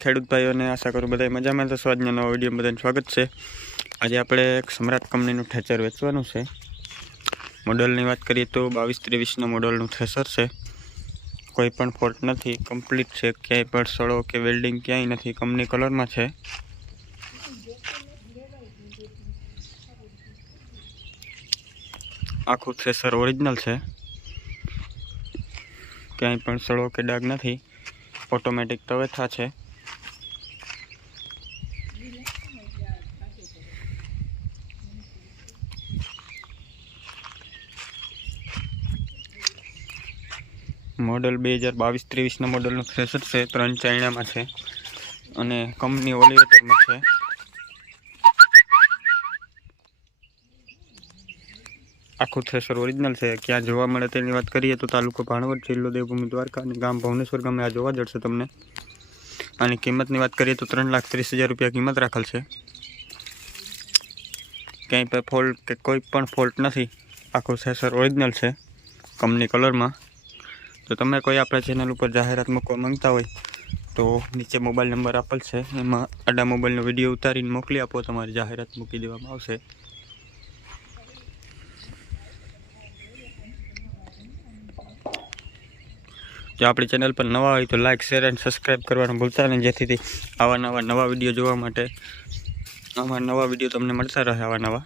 ખેડૂત ભાઈઓને આશા કરું બધા મજામાં તો સ્વાદનો નવા વીડિયો બધાને સ્વાગત છે. આજે આપણે એક સમ્રાટ કંપનીનું ઠેચર વેચવાનું છે. મોડલની વાત કરીએ તો બાવીસ ત્રેવીસના મોડલનું થ્રેસર છે. કોઈ પણ ફોલ્ટ નથી, કમ્પ્લીટ છે. ક્યાંય પણ સળો કે વેલ્ડિંગ ક્યાંય નથી, કંપની કલરમાં છે. આખું થ્રેસર ઓરિજિનલ છે. ક્યાંય પણ સળો કે ડાઘ નથી, ઓટોમેટિક તવેથા છે. મોડલ બે હજાર બાવીસ ત્રેવીસના મોડલનું થ્રેસર છે, ત્રણ ચાઇનામાં છે અને કંપની ઓલિવેટરમાં છે. આખું થ્રેસર ઓરિજિનલ છે. ક્યાં જોવા મળે તેની વાત કરીએ તો તાલુકો ભાણવડ, જિલ્લો દેવભૂમિ, દ્વારકા અને ગામ ભુવનેશ્વર ગામે આ જોવા જડશે તમને. આની કિંમતની વાત કરીએ તો ત્રણ લાખ ત્રીસ હજાર રૂપિયા કિંમત રાખેલ છે. ક્યાંય પણ ફોલ્ટ કે કોઈ પણ ફોલ્ટ નથી. આખું થ્રેસર ઓરિજિનલ છે, કંપની કલરમાં. તો તમે કોઈ આપણા ચેનલ ઉપર જાહેરાત મૂકવા માંગતા હોય, તો નીચે મોબાઈલ નંબર આપેલ છે. એમાં આડા મોબાઈલનો વીડિયો ઉતારીને મોકલી આપો. તમારી જાહેરાત મૂકી દેવામાં આવશે. જો આપણી ચેનલ પર નવા હોય તો લાઇક શેર એન્ડ સબસ્ક્રાઈબ કરવાનું ભૂલતા નહીં. જેથી આવા નવા નવા વીડિયો જોવા માટે આવા નવા વીડિયો તમને મળતા રહે, આવા નવા.